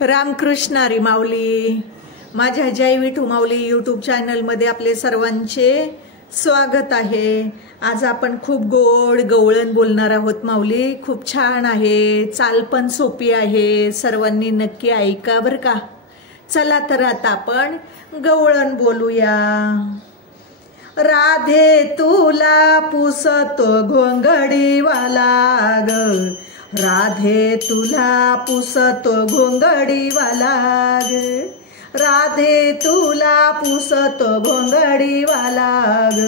रामकृष्ण हरी माऊली. माझ्या जय विठू माऊली यूट्यूब चॅनलमध्ये आपले सर्वांचे स्वागत आहे. आज आपण खूप गोड गवळण बोलणार आहोत माऊली. खूप छान आहे, चाल पण सोपी आहे. सर्वांनी नक्की ऐका बरं का. चला तर आता आपण गवळण बोलूया. राधे तुला पुसतो घोंगडीवाला ग, राधे तुला पुसतो घोंगडीवाला ग, राधे तुला पुसतो घोंगडीवाला ग,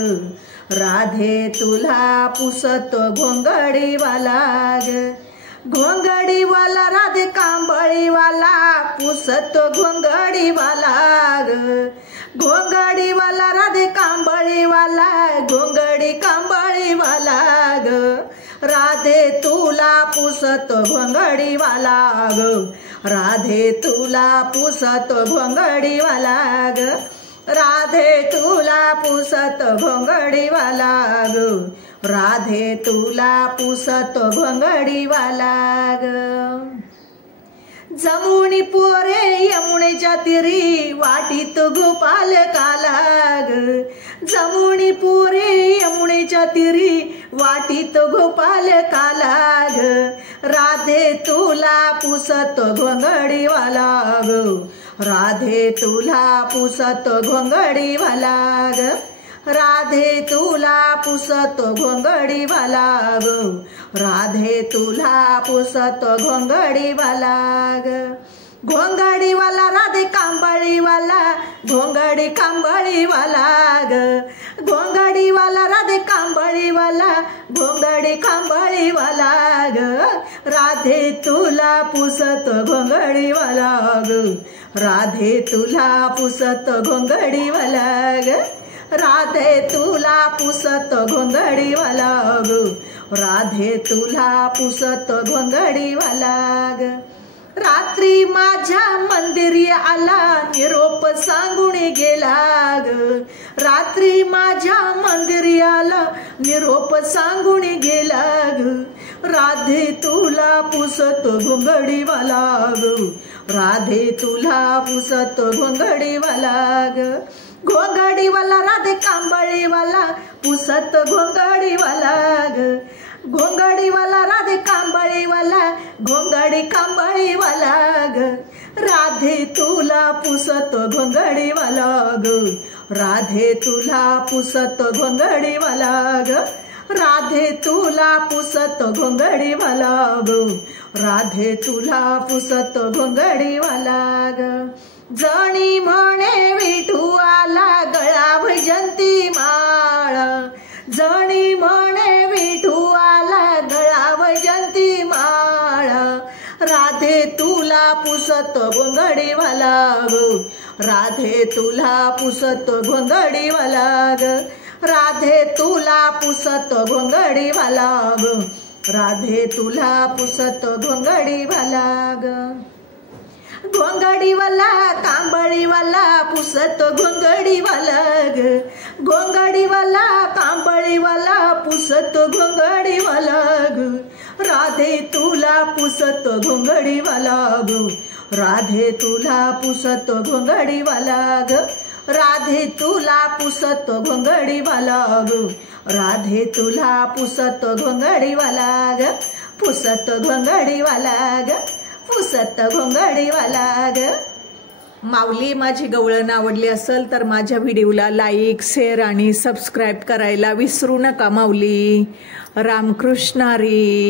राधे तुला पुसतो घोंगडीवाला ग. घोंगडीवाला राधे कांबळीवाला पुसतो घोंगडीवाला ग, घोंगडीवाला राधे कांबळीवाला, घोंगडी कांबळीवाला ग, राधे तुला पुसतो घोंगडीवाला ग, राधे तुला पुसतो घोंगडीवाला ग, राधे तुला पुसतो घोंगडीवाला ग, राधे तुला पुसतो घोंगडीवाला ग. जमुनी पोरे यमुनेच्या तीरी वाटीत गोपाल काला ग, जमुनी पोरे यमुनेच्या तीरी वाटीत गोपाल काला ग, राधे तुला पुसतो घोंगडीवाला ग, राधे तुला पुसतो घोंगडीवाला ग, राधे तुला पुसतो घोंगडीवाला ग, राधे तुला पुसतो घोंगडीवाला ग. घोंगडीवाला राधे कांबळीवाला, घोंगडी कांबळीवाला ग, घोंगडीवाला राधे कांबळीवाला, घोंगडी कांबळीवाला ग, राधे तुला पुसतो घोंगडीवाला ग, राधे तुला पुसतो घोंगडीवाला ग, राधे तुला पुसतो घोंगडीवाला ग, राधे तुला पुसतो घोंगडीवाला ग. रात्री माझ्या मंदिरी आला निरोप सांगून गेला ग, रात्री माझ्या मंदिरी आला निरोप सांगून गेला ग, राधे तुला पुसतो घोंगडीवाला ग, राधे तुला पुसतो घोंगडीवाला ग. घोंगडीवाला राधे कांबळीवाला पुसतो घोंगडीवाला ग, घोंगडीवाला राधे कांबळीवाला, घोंगडी कांबळीवाला ग, राधे तुला पुसतो घोंगडीवाला ग, राधे तुला पुसतो घोंगडीवाला ग, राधे तुला पुसतो घोंगडीवाला ग, राधे तुला पुसतो घोंगडीवाला ग. जणी म्हणे विठू आला गळा भजंती माळ, जणी म्हणे विठू आला गळा भजंती माळ, राधे तुला पुसतो घोंगडीवाला ग, राधे तुला पुसतो घोंगडीवाला ग, राधे तुला पुसतो घोंगडीवाला ग, राधे तुला पुसतो घोंगडीवाला ग. घोंगडीवाला कांबळीवाला पुसतो घोंगडीवाला ग, घोंगडीवाला कांबळीवाला पुसतो घोंगडीवाला ग, राधे तुला पुसतो घोंगडीवाला ग, राधे तुला पुसतो घोंगडीवाला ग, राधे तुला पुसतो घोंगडीवाला ग, राधे तुला पुसतो घोंगडीवाला ग, पुसतो घोंगडीवाला ग, पुसतो घोंगडीवाला ग. माऊली, माझी गवळण आवडली असेल तर माझ्या व्हिडिओला लाईक, शेअर आणि सबस्क्राईब करायला विसरू नका माऊली. रामकृष्ण हरी.